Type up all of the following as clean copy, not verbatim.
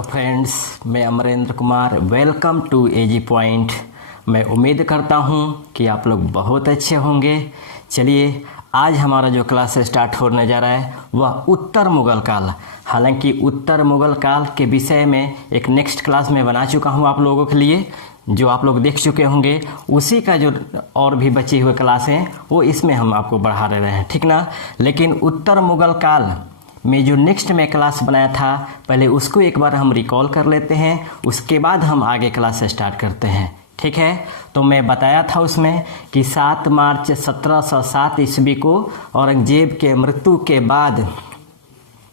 Hello friends, मैं Amrendra Kumar. Welcome to AG point. मैं उम्मीद करता हूं कि आप लोग बहुत अच्छे होंगे। चलिए, आज हमारा जो क्लास स्टार्ट होने जा रहा है वह उत्तर मुग़ल काल। हालांकि उत्तर मुग़ल काल के विषय में एक नेक्स्ट क्लास में बना चुका हूं आप लोगों के लिए, जो आप लोग देख चुके होंगे। उसी का जो और भी बचे हुए क्लास हैं वो इसमें हम आपको बढ़ा रहे हैं, ठीक ना। लेकिन उत्तर मुग़ल काल में जो नेक्स्ट में क्लास बनाया था, पहले उसको एक बार हम रिकॉल कर लेते हैं, उसके बाद हम आगे क्लास स्टार्ट करते हैं, ठीक है। तो मैं बताया था उसमें कि 7 मार्च 1707 ईस्वी को औरंगजेब के मृत्यु के बाद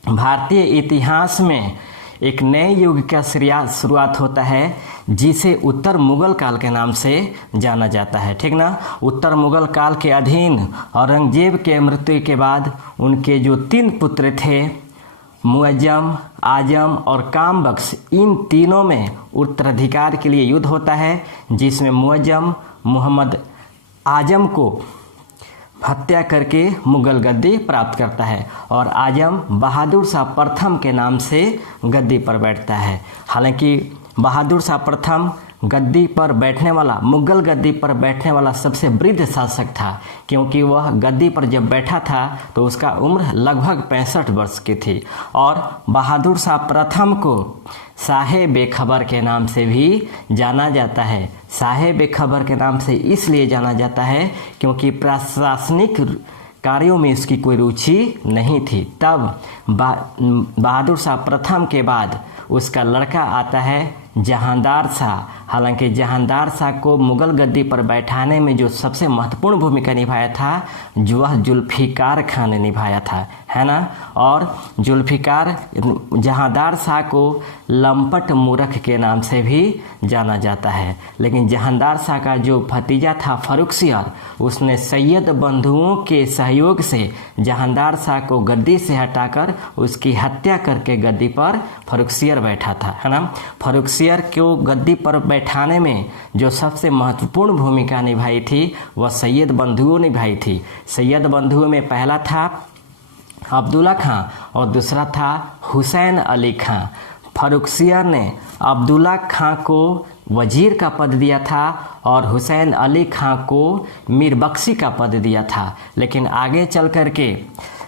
भारतीय इतिहास में एक नए युग का शुरुआत होता है, जिसे उत्तर मुग़ल काल के नाम से जाना जाता है, ठीक ना। उत्तर मुग़ल काल के अधीन औरंगजेब के मृत्यु के बाद उनके जो 3 पुत्र थे, मुअज्जम, आजम और कामबख्श, इन तीनों में उत्तराधिकार के लिए युद्ध होता है, जिसमें मुअज्जम मोहम्मद आजम को हत्या करके मुग़ल गद्दी प्राप्त करता है और आजम बहादुर शाह प्रथम के नाम से गद्दी पर बैठता है। हालांकि बहादुर शाह प्रथम गद्दी पर बैठने वाला, मुग़ल गद्दी पर बैठने वाला सबसे वृद्ध शासक था, क्योंकि वह गद्दी पर जब बैठा था तो उसका उम्र लगभग 65 वर्ष की थी। और बहादुर शाह प्रथम को शाहे बेखबर के नाम से भी जाना जाता है। शाहे बेखबर के नाम से इसलिए जाना जाता है क्योंकि प्रशासनिक कार्यों में उसकी कोई रुचि नहीं थी। तब बहादुर शाह प्रथम के बाद उसका लड़का आता है जहांदार शाह। हालांकि जहांदार शाह को मुग़ल गद्दी पर बैठाने में जो सबसे महत्वपूर्ण भूमिका निभाया था, जो वह जुल्फ़िकार खान ने निभाया था, है ना। और जुल्फ़िकार जहांदार शाह को लंपट मूर्ख के नाम से भी जाना जाता है। लेकिन जहांदार शाह का जो भतीजा था फर्रुखसियर, उसने सैयद बंधुओं के सहयोग से जहांदार शाह को गद्दी से हटाकर उसकी हत्या करके गद्दी पर फर्रुखसियर बैठा था, है ना। फर्रुखसियर को गद्दी पर बैठाने में जो सबसे महत्वपूर्ण भूमिका निभाई थी वह सैयद बंधुओं निभाई थी। सैयद बंधुओं में पहला था अब्दुल्ला खां और दूसरा था हुसैन अली खां। फर्रुखसियर ने अब्दुल्ला खां को वजीर का पद दिया था और हुसैन अली खां को मीर बख्शी का पद दिया था। लेकिन आगे चल कर के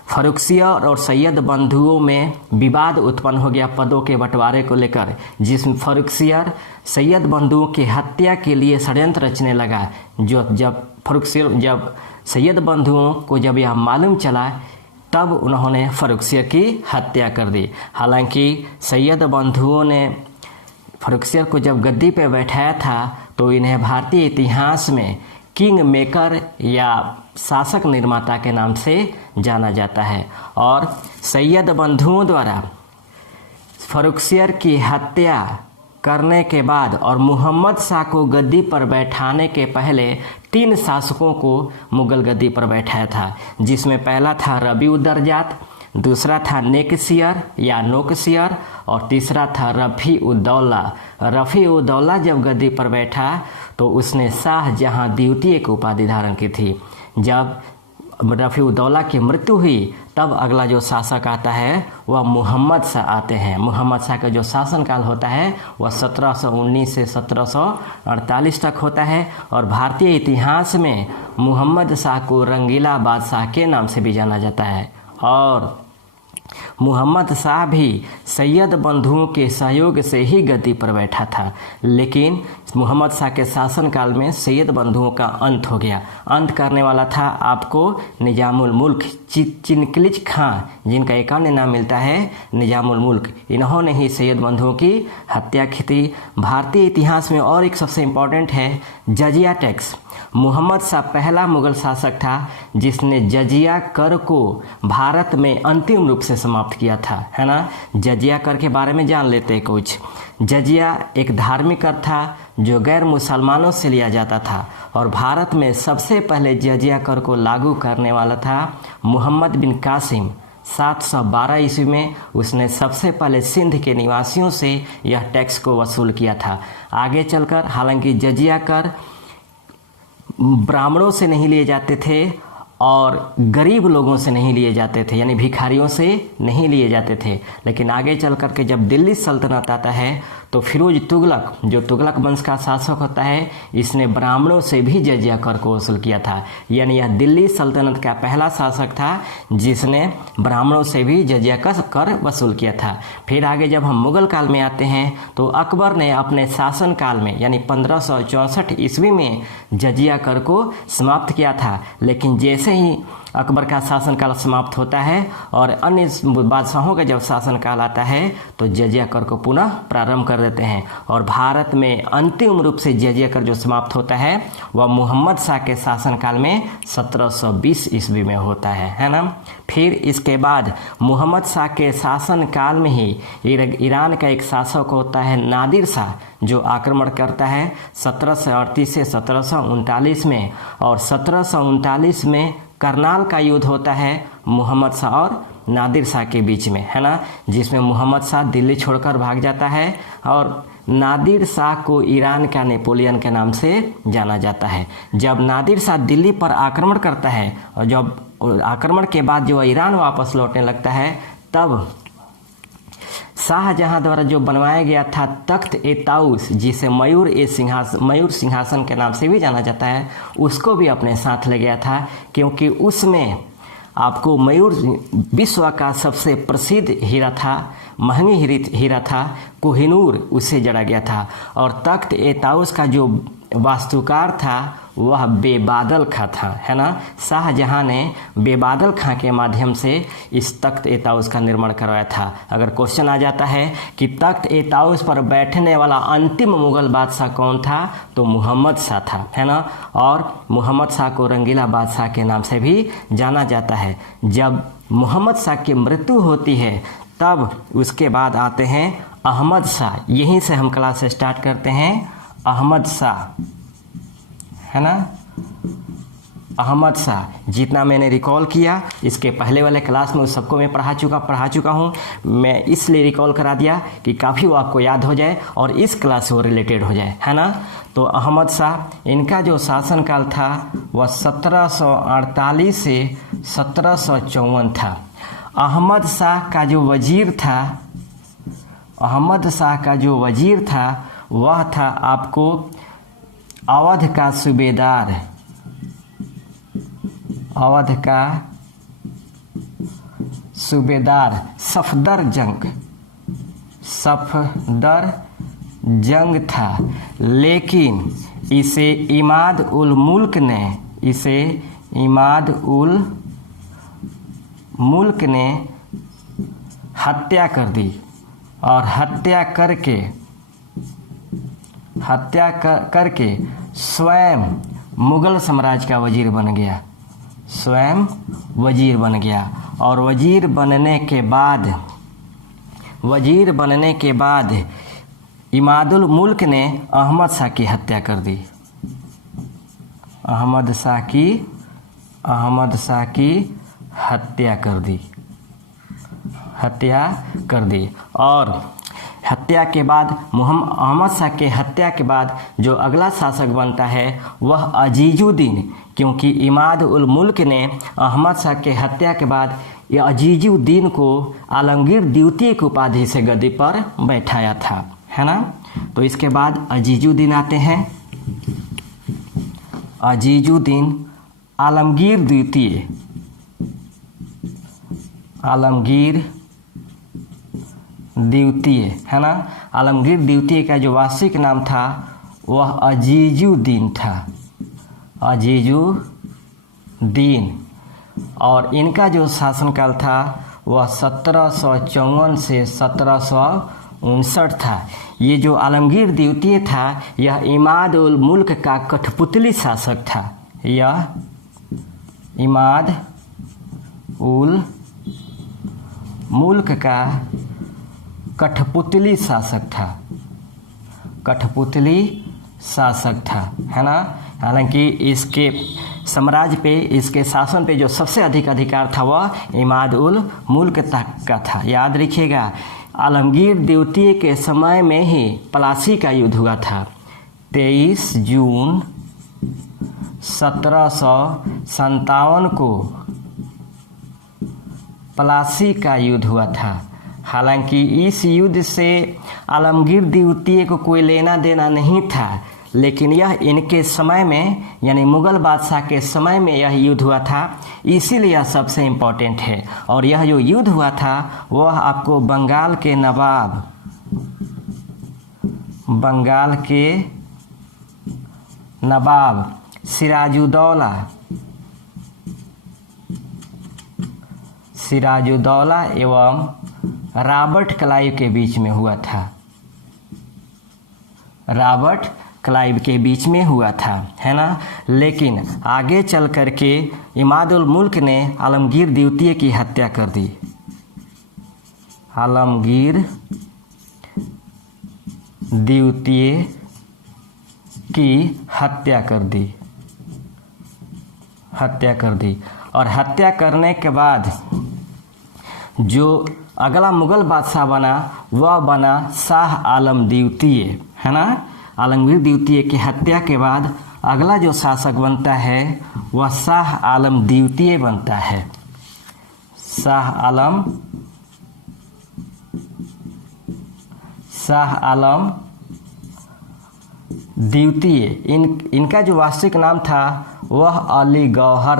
फर्रुखसियर और सैयद बंधुओं में विवाद उत्पन्न हो गया पदों के बंटवारे को लेकर, जिसमें फर्रुखसियर सैयद बंधुओं की हत्या के लिए षड्यंत्र रचने लगा। जब सैयद बंधुओं को जब यह मालूम चला, तब उन्होंने फर्रुखसियर की हत्या कर दी। हालांकि सैयद बंधुओं ने फर्रुखसियर को जब गद्दी पर बैठाया था तो इन्हें भारतीय इतिहास में किंग मेकर या शासक निर्माता के नाम से जाना जाता है। और सैयद बंधुओं द्वारा फर्रुखसियर की हत्या करने के बाद और मोहम्मद शाह को गद्दी पर बैठाने के पहले 3 शासकों को मुग़ल गद्दी पर बैठाया था, जिसमें पहला था रबी-उद-दरजात, दूसरा था नेकसियर या नोकसियर और तीसरा था रफ़ी-उद-दौला। रफ़ी-उद-दौला जब गद्दी पर बैठा तो उसने शाहजहां द्वितीय की उपाधि धारण की थी। जब रफ़ी-उद-दौला की मृत्यु हुई तब अगला जो शासक आता है वह मोहम्मद शाह आते हैं। मोहम्मद शाह का जो शासनकाल होता है वह 1719 से 1748 तक होता है। और भारतीय इतिहास में मोहम्मद शाह को रंगीला बादशाह के नाम से भी जाना जाता है। और मोहम्मद शाह भी सैयद बंधुओं के सहयोग से ही गद्दी पर बैठा था। लेकिन मोहम्मद शाह के शासनकाल में सैयद बंधुओं का अंत हो गया। अंत करने वाला था आपको निजामुल मुल्क चिनकिलिच खां, जिनका एक अन्य नाम मिलता है निजामुल मुल्क। इन्होंने ही सैयद बंधुओं की हत्या की थी। भारतीय इतिहास में और एक सबसे इम्पोर्टेंट है जजिया टैक्स। मोहम्मद शाह पहला मुग़ल शासक था जिसने जजिया कर को भारत में अंतिम रूप से समाप्त किया था, है ना। जजिया कर के बारे में जान लेते हैं कुछ। जजिया एक धार्मिक कर था जो गैर मुसलमानों से लिया जाता था और भारत में सबसे पहले जजिया कर को लागू करने वाला था मोहम्मद बिन कासिम। 712 ईस्वी में उसने सबसे पहले सिंध के निवासियों से यह टैक्स को वसूल किया था। आगे चलकर हालांकि जजिया कर ब्राह्मणों से नहीं लिए जाते थे और गरीब लोगों से नहीं लिए जाते थे, यानी भिखारियों से नहीं लिए जाते थे। लेकिन आगे चल कर के जब दिल्ली सल्तनत आता है तो फिरोज तुगलक, जो तुगलक वंश का शासक होता है, इसने ब्राह्मणों से भी जजिया कर को वसूल किया था। यानी यह दिल्ली सल्तनत का पहला शासक था जिसने ब्राह्मणों से भी जजिया कर वसूल किया था। फिर आगे जब हम मुगल काल में आते हैं तो अकबर ने अपने शासन काल में यानी 1564 ईस्वी में जजिया कर को समाप्त किया था। लेकिन जैसे ही अकबर का शासनकाल समाप्त होता है और अन्य बादशाहों का जब शासनकाल आता है तो जजिया कर को पुनः प्रारंभ कर देते हैं। और भारत में अंतिम रूप से जजिया कर जो समाप्त होता है वह मोहम्मद शाह के शासनकाल में 1720 ईस्वी में होता है ना। फिर इसके बाद मोहम्मद शाह के शासनकाल में ही ईरान का एक शासक होता है नादिर शाह, जो आक्रमण करता है 1738 से 1739 में। और 1739 में करनाल का युद्ध होता है मोहम्मद शाह और नादिर शाह के बीच में, है ना, जिसमें मोहम्मद शाह दिल्ली छोड़कर भाग जाता है और नादिर शाह को ईरान का नेपोलियन के नाम से जाना जाता है। जब नादिर शाह दिल्ली पर आक्रमण करता है और जब आक्रमण के बाद जो ईरान वापस लौटने लगता है, तब शाहजहां द्वारा जो बनवाया गया था तख्त ए ताउस, जिसे मयूर सिंहासन के नाम से भी जाना जाता है, उसको भी अपने साथ ले गया था। क्योंकि उसमें आपको मयूर विश्व का सबसे प्रसिद्ध हीरा था, महंगी हीरा था, कोहिनूर, उससे जड़ा गया था। और तख्त ए ताउस का जो वास्तुकार था वह बेबादल खां था, है ना। शाहजहां ने बेबादल खां के माध्यम से इस तख्त ए ताउस का निर्माण करवाया था। अगर क्वेश्चन आ जाता है कि तख्त ए ताउस पर बैठने वाला अंतिम मुगल बादशाह कौन था, तो मोहम्मद शाह था, है ना। और मोहम्मद शाह को रंगीला बादशाह के नाम से भी जाना जाता है। जब मोहम्मद शाह की मृत्यु होती है तब उसके बाद आते हैं अहमद शाह। यहीं से हम क्लास स्टार्ट करते हैं। अहमद शाह, है ना, अहमद शाह। जितना मैंने रिकॉल किया इसके पहले वाले क्लास में उस सबको मैं पढ़ा चुका हूँ। मैं इसलिए रिकॉल करा दिया कि काफ़ी वो आपको याद हो जाए और इस क्लास से वो रिलेटेड हो जाए, है ना। तो अहमद शाह, इनका जो शासनकाल था वह 1748 से 1754 था। अहमद शाह का जो वजीर था वह था आपको अवध का सूबेदार, सफदर जंग था। लेकिन इसे इमाद उल मुल्क ने हत्या कर दी और हत्या करके स्वयं मुगल साम्राज्य का वजीर बन गया। और वजीर बनने के बाद इमादुल मुल्क ने अहमद शाह की हत्या कर दी। अहमद शाह की हत्या कर दी। और हत्या के बाद अहमद शाह के हत्या के बाद जो अगला शासक बनता है वह अजीजुद्दीन, क्योंकि इमाद उल मुल्क ने अहमद शाह के हत्या के बाद यह अजीजुद्दीन को आलमगीर द्वितीय की उपाधि से गद्दी पर बैठाया था, है ना। तो इसके बाद अजीजुद्दीन आते हैं। अजीजुद्दीन आलमगीर द्वितीय, है ना। आलमगीर द्वितीय का जो वास्तविक नाम था वह अजीजुद्दीन था, अजीजुद्दीन। और इनका जो शासनकाल था वह 1754 से 1759 था। ये जो आलमगीर द्वितीय था यह इमाद उल मुल्क का कठपुतली शासक था। यह इमाद उल मुल्क का कठपुतली शासक था, है ना। हालांकि इसके साम्राज्य पे, इसके शासन पे जो सबसे अधिक अधिकार था वह इमाद उल मुल्क तक का था। याद रखिएगा, आलमगीर द्वितीय के समय में ही प्लासी का युद्ध हुआ था। 23 जून 1757 को प्लासी का युद्ध हुआ था। हालांकि इस युद्ध से आलमगीर द्वितीय को कोई लेना देना नहीं था, लेकिन यह इनके समय में यानी मुगल बादशाह के समय में यह युद्ध हुआ था, इसीलिए यह सबसे इम्पोर्टेंट है। और यह जो युद्ध हुआ था वह आपको बंगाल के नवाब सिराजुद्दौला एवं रॉबर्ट क्लाइव के बीच में हुआ था। रॉबर्ट क्लाइव के बीच में हुआ था, है ना। लेकिन आगे चल कर के इमादुल मुल्क ने आलमगीर द्वितीय की हत्या कर दी। आलमगीर द्वितीय की हत्या कर दी और हत्या करने के बाद जो अगला मुगल बादशाह बना वह बना शाह आलम द्वितीय, है ना। आलमगीर द्वितीय की हत्या के बाद अगला जो शासक बनता है वह शाह आलम द्वितीय बनता है। शाह आलम द्वितीय, इनका जो वास्तविक नाम था वह अली गौहर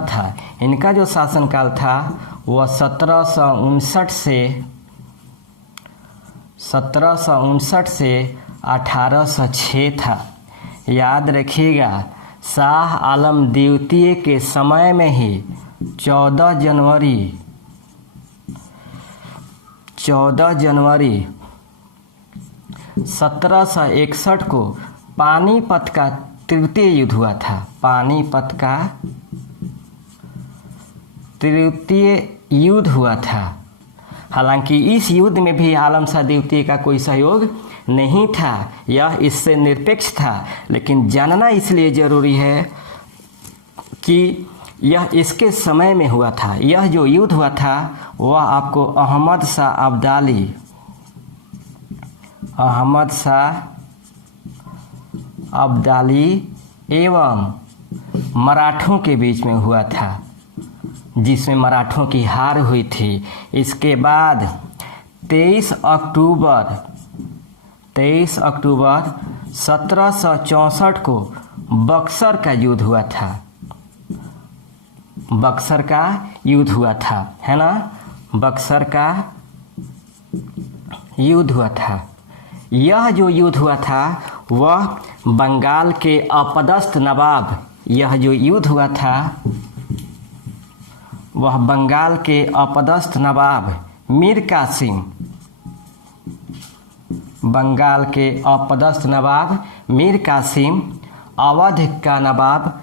था। इनका जो शासनकाल था वह 1759 से 1806 था। याद रखिएगा, शाह आलम द्वितीय के समय में ही 14 जनवरी 1761 को पानीपत का तृतीय युद्ध हुआ था। पानीपत का तृतीय युद्ध हुआ था। हालांकि इस युद्ध में भी आलम शाह द्वितीय का कोई सहयोग नहीं था, यह इससे निरपेक्ष था। लेकिन जानना इसलिए जरूरी है कि यह इसके समय में हुआ था। यह जो युद्ध हुआ था वह आपको अहमद शाह अब्दाली एवं मराठों के बीच में हुआ था, जिसमें मराठों की हार हुई थी। इसके बाद 23 अक्टूबर 1764 को बक्सर का युद्ध हुआ था, है ना। बक्सर का युद्ध हुआ था। यह जो युद्ध हुआ था वह बंगाल के अपदस्थ नवाब मीर कासिम, अवध का नवाब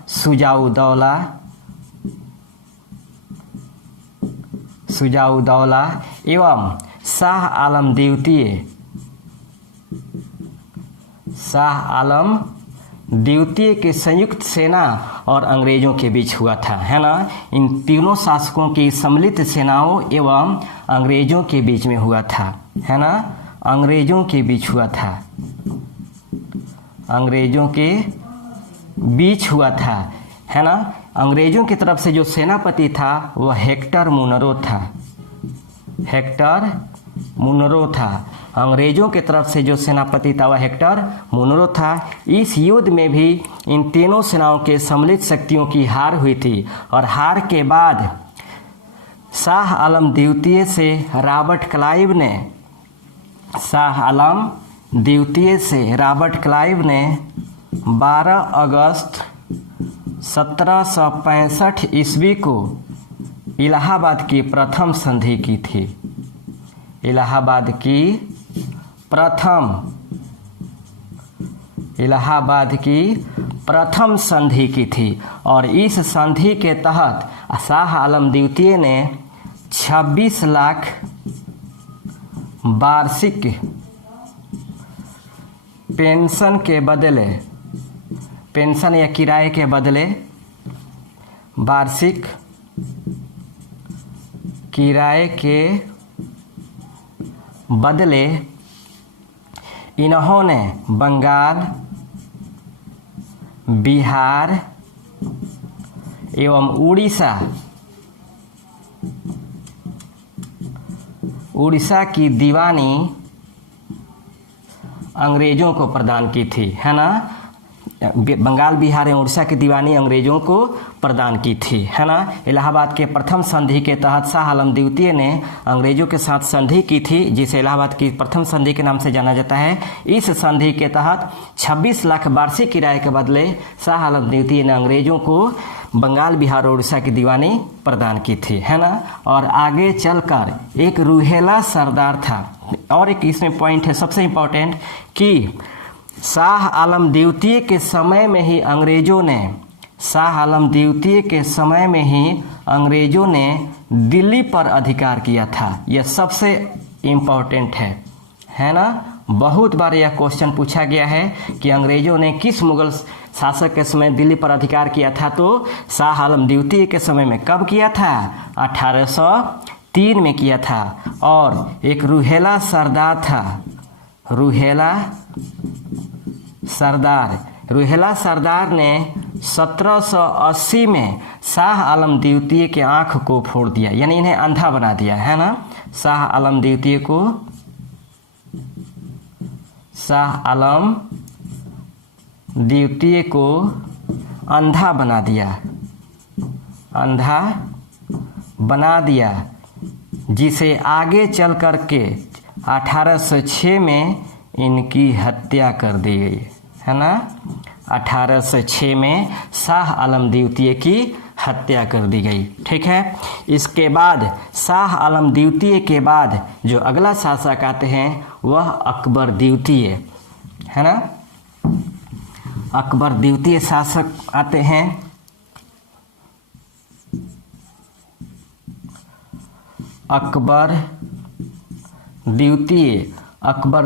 सुजाउद्दौला एवं शाह आलम द्वितीय के संयुक्त सेना और अंग्रेजों के बीच हुआ था, है ना। इन तीनों शासकों की सम्मिलित सेनाओं एवं अंग्रेजों के बीच में हुआ था, है ना। अंग्रेजों के बीच हुआ था, है ना। अंग्रेजों की तरफ से जो सेनापति था वह हेक्टर मुनरो था। अंग्रेजों की तरफ से जो सेनापति था वह हेक्टर मुनरो था। इस युद्ध में भी इन तीनों सेनाओं के सम्मिलित शक्तियों की हार हुई थी और हार के बाद शाह आलम द्वितीय से रॉबर्ट क्लाइव ने 12 अगस्त 1765 ईस्वी को इलाहाबाद की प्रथम संधि की थी। इलाहाबाद की प्रथम संधि की थी और इस संधि के तहत शाह आलम द्वितीय ने 26 लाख वार्षिक पेंशन या किराए के बदले वार्षिक किराए के बदले इन्होंने बंगाल, बिहार एवं उड़ीसा की दीवानी अंग्रेजों को प्रदान की थी, है ना। बंगाल, बिहार एवं उड़ीसा की दीवानी अंग्रेजों को प्रदान की थी, है ना। इलाहाबाद के प्रथम संधि के तहत शाह आलम द्वितीय ने अंग्रेजों के साथ संधि की थी, जिसे इलाहाबाद की प्रथम संधि के नाम से जाना जाता है। इस संधि के तहत 26 लाख वार्षिक किराए के बदले शाह आलम द्वितीय ने अंग्रेजों को बंगाल, बिहार और उड़ीसा की दीवानी प्रदान की थी, है ना। और आगे चलकर एक रूहेला सरदार था, और एक इसमें पॉइंट है सबसे इम्पोर्टेंट कि शाह आलम द्वितीय के समय में ही अंग्रेजों ने दिल्ली पर अधिकार किया था। यह सबसे इम्पोर्टेंट है ना। बहुत बार यह क्वेश्चन पूछा गया है कि अंग्रेजों ने किस मुगल शासक के समय दिल्ली पर अधिकार किया था, तो शाह आलम द्वितीय के समय में कब किया था? 1803 में किया था। और एक रूहेला सरदार था, रूहेला सरदार ने 1780 में शाह आलम द्वितीय के आंख को फोड़ दिया, यानी इन्हें अंधा बना दिया, है ना। शाह आलम द्वितीय को अंधा बना दिया, जिसे आगे चल करके 1806 में इनकी हत्या कर दी गई, है ना। 1806 में शाह आलम द्वितीय की हत्या कर दी गई, ठीक है। इसके बाद शाह आलम द्वितीय के बाद जो अगला शासक आते हैं वह अकबर द्वितीय, है ना। अकबर द्वितीय शासक आते हैं। अकबर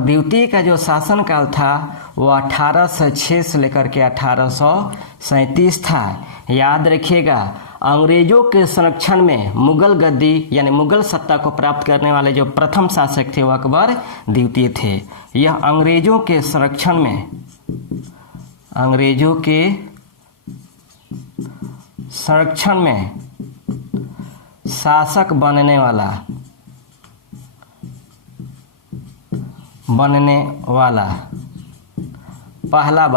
द्वितीय का जो शासनकाल था वो 1806 से लेकर के 1837 था। याद रखिएगा, अंग्रेजों के संरक्षण में मुगल गद्दी यानी मुगल सत्ता को प्राप्त करने वाले जो प्रथम शासक थे वो अकबर द्वितीय थे। यह अंग्रेजों के संरक्षण में शासक बनने वाला पहला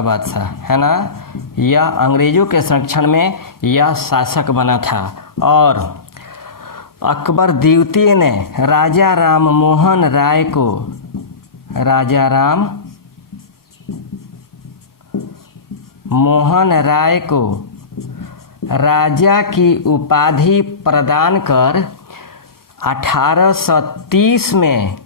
बादशाह, है ना। यह अंग्रेजों के संरक्षण में यह शासक बना था। और अकबर द्वितीय ने राजा राम मोहन राय को राजा की उपाधि प्रदान कर 1830 में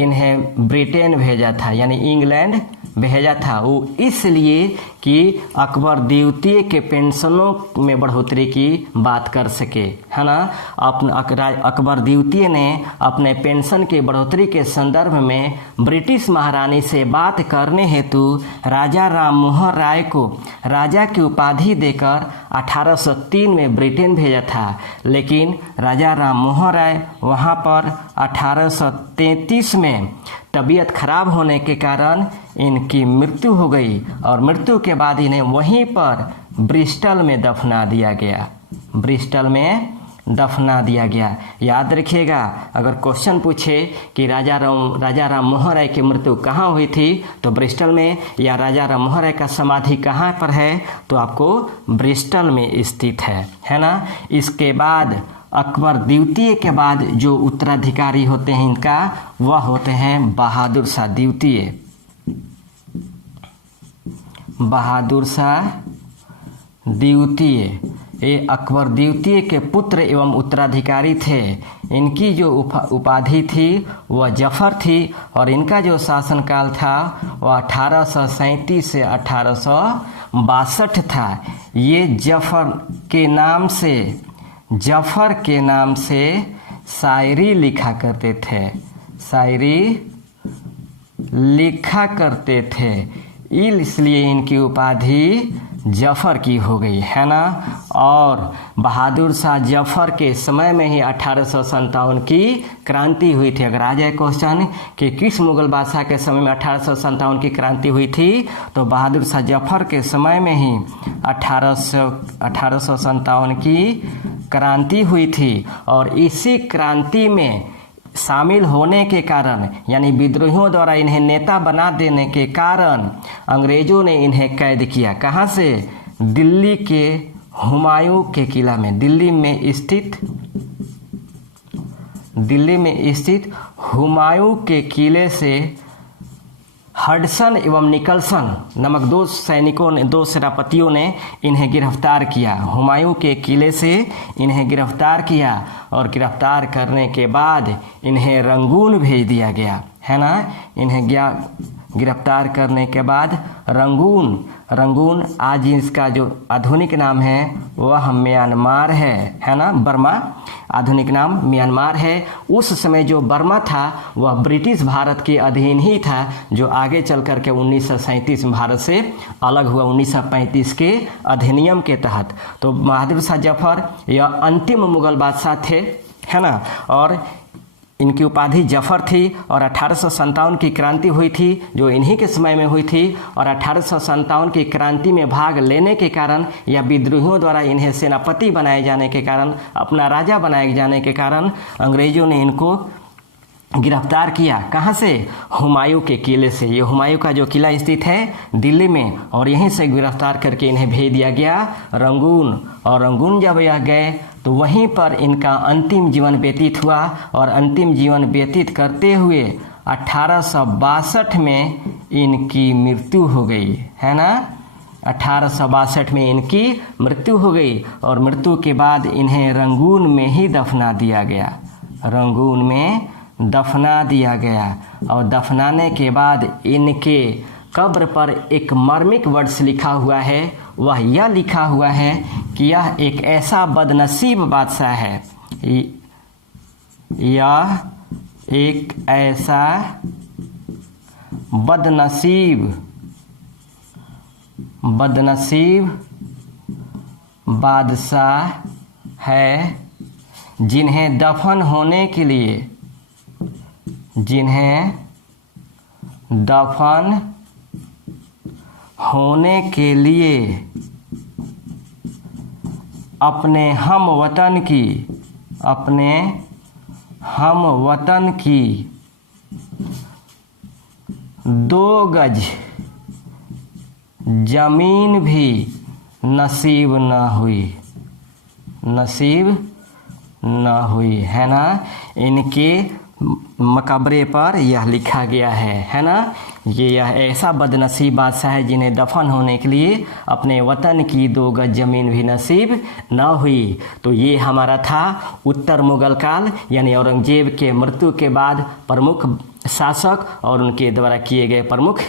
इन्हें ब्रिटेन भेजा था, यानी इंग्लैंड भेजा था। वो इसलिए कि अकबर द्वितीय के पेंशनों में बढ़ोतरी की बात कर सके, है ना। अकबर द्वितीय ने अपने पेंशन के बढ़ोतरी के संदर्भ में ब्रिटिश महारानी से बात करने हेतु राजा राम मोहन राय को राजा की उपाधि देकर 1803 में ब्रिटेन भेजा था। लेकिन राजा राम मोहन राय वहाँ पर 1833 में तबीयत खराब होने के कारण इनकी मृत्यु हो गई, और मृत्यु के बाद इन्हें वहीं पर ब्रिस्टल में दफना दिया गया। याद रखिएगा, अगर क्वेश्चन पूछे कि राजा राम मोहन राय की मृत्यु कहाँ हुई थी तो ब्रिस्टल में, या राजा राम मोहन राय का समाधि कहाँ पर है तो आपको ब्रिस्टल में स्थित है ना। इसके बाद अकबर द्वितीय के बाद जो उत्तराधिकारी होते हैं इनका, वह होते हैं बहादुर शाह द्वितीय। ये अकबर द्वितीय के पुत्र एवं उत्तराधिकारी थे। इनकी जो उपाधि थी वह जफर थी, और इनका जो शासनकाल था वह 1837 से 1862 था। ये जफर के नाम से शायरी लिखा करते थे, इसलिए इनकी उपाधि जफर की हो गई, है ना। और बहादुर शाह जफर के समय में ही 1857 की क्रांति हुई थी। अगर आ जाए क्वेश्चन कि किस मुगल बादशाह के समय में 1857 की क्रांति हुई थी, तो बहादुर शाह जफर के समय में ही 1857 की क्रांति हुई थी। और इसी क्रांति में शामिल होने के कारण, यानी विद्रोहियों द्वारा इन्हें नेता बना देने के कारण अंग्रेजों ने इन्हें कैद किया। कहाँ से? दिल्ली के हुमायूं के किला में। दिल्ली में स्थित हुमायूं के किले से हडसन एवं निकलसन नामक दो सेनापतियों ने इन्हें गिरफ्तार किया। हुमायूं के किले से इन्हें गिरफ्तार किया और गिरफ्तार करने के बाद इन्हें रंगून भेज दिया गया, है ना। इन्हें गिरफ्तार करने के बाद रंगून आज इसका जो आधुनिक नाम है वह म्यांमार है ना। बर्मा आधुनिक नाम म्यांमार है। उस समय जो बर्मा था वह ब्रिटिश भारत के अधीन ही था, जो आगे चल कर के 1937 में भारत से अलग हुआ 1935 के अधिनियम के तहत। तो बहादुर शाह जफर यह अंतिम मुगल बादशाह थे, है ना। और इनकी उपाधि जफर थी। और 1857 की क्रांति हुई थी जो इन्हीं के समय में हुई थी। और 1857 की क्रांति में भाग लेने के कारण या विद्रोहियों द्वारा इन्हें सेनापति बनाए जाने के कारण, अपना राजा बनाए जाने के कारण अंग्रेजों ने इनको गिरफ्तार किया। कहाँ से? हुमायूं के किले से। ये हुमायूं का जो किला स्थित है दिल्ली में, और यहीं से गिरफ्तार करके इन्हें भेज दिया गया रंगून। और रंगून जब यह गए तो वहीं पर इनका अंतिम जीवन व्यतीत हुआ। और अंतिम जीवन व्यतीत करते हुए 1862 में इनकी मृत्यु हो गई, है ना। 1862 में इनकी मृत्यु हो गई। और मृत्यु के बाद इन्हें रंगून में ही दफना दिया गया। रंगून में दफना दिया गया। और दफनाने के बाद इनके कब्र पर एक मार्मिक वर्ड्स लिखा हुआ है। वह यह लिखा हुआ है कि यह एक ऐसा बदनसीब बादशाह है, यह एक ऐसा बदनसीब बादशाह है जिन्हें दफन होने के लिए अपने हम वतन की 2 गज जमीन भी नसीब न हुई, है ना। इनके मकबरे पर यह लिखा गया है ना। यह ऐसा बदनसीब बादशाह है जिन्हें दफन होने के लिए अपने वतन की 2 गज जमीन भी नसीब न हुई। तो ये हमारा था उत्तर मुगल काल, यानी औरंगजेब के मृत्यु के बाद प्रमुख शासक और उनके द्वारा किए गए प्रमुख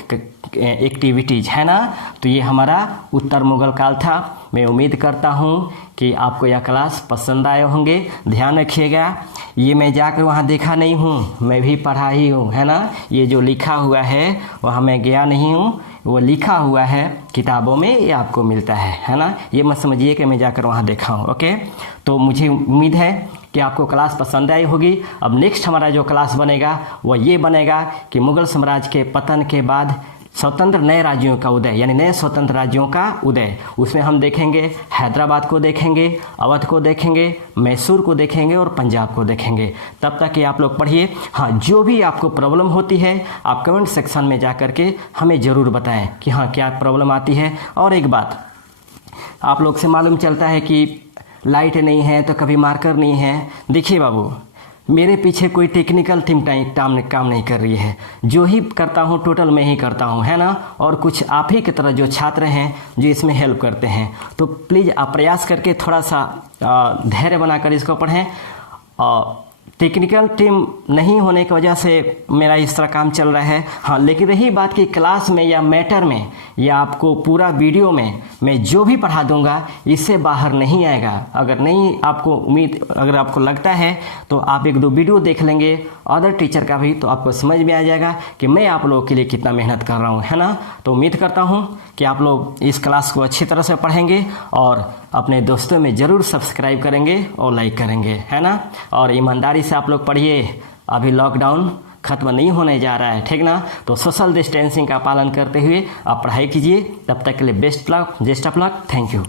एक्टिविटीज़, है ना। तो ये हमारा उत्तर मुगल काल था। मैं उम्मीद करता हूँ कि आपको यह क्लास पसंद आए होंगे। ध्यान रखिएगा, ये मैं जाकर वहाँ देखा नहीं हूँ, मैं भी पढ़ा ही हूँ, है ना। ये जो लिखा हुआ है वहाँ मैं गया नहीं हूँ, वो लिखा हुआ है किताबों में, ये आपको मिलता है ना। ये मत समझिए कि मैं जाकर वहाँ देखा हूँ। ओके, तो मुझे उम्मीद है कि आपको क्लास पसंद आई होगी। अब नेक्स्ट हमारा जो क्लास बनेगा वो ये बनेगा कि मुगल साम्राज्य के पतन के बाद स्वतंत्र नए राज्यों का उदय, यानी नए स्वतंत्र राज्यों का उदय। उसमें हम देखेंगे हैदराबाद को देखेंगे, अवध को देखेंगे, मैसूर को देखेंगे और पंजाब को देखेंगे। तब तक कि आप लोग पढ़िए। हाँ, जो भी आपको प्रॉब्लम होती है आप कमेंट सेक्शन में जा कर के हमें ज़रूर बताएं कि हाँ क्या प्रॉब्लम आती है। और एक बात, आप लोग से मालूम चलता है कि लाइट नहीं है तो कभी मार्कर नहीं है। देखिए बाबू, मेरे पीछे कोई टेक्निकल टीम काम नहीं कर रही है। जो ही करता हूँ टोटल मैं ही करता हूँ, है ना। और कुछ आप ही की तरह जो छात्र हैं जो इसमें हेल्प करते हैं, तो प्लीज़ आप प्रयास करके थोड़ा सा धैर्य बनाकर इसको पढ़ें। टेक्निकल टीम नहीं होने की वजह से मेरा इस तरह काम चल रहा है। हाँ, लेकिन रही बात कि क्लास में या मैटर में या आपको पूरा वीडियो में मैं जो भी पढ़ा दूंगा इससे बाहर नहीं आएगा। अगर नहीं आपको अगर आपको लगता है तो आप एक दो वीडियो देख लेंगे अदर टीचर का भी, तो आपको समझ में आ जाएगा कि मैं आप लोगों के लिए कितना मेहनत कर रहा हूँ, है ना। तो उम्मीद करता हूँ कि आप लोग इस क्लास को अच्छी तरह से पढ़ेंगे और अपने दोस्तों में ज़रूर सब्सक्राइब करेंगे और लाइक करेंगे, है ना। और ईमानदारी से आप लोग पढ़िए, अभी लॉकडाउन खत्म नहीं होने जा रहा है, ठीक ना। तो सोशल डिस्टेंसिंग का पालन करते हुए आप पढ़ाई कीजिए। तब तक के लिए best of luck, thank you.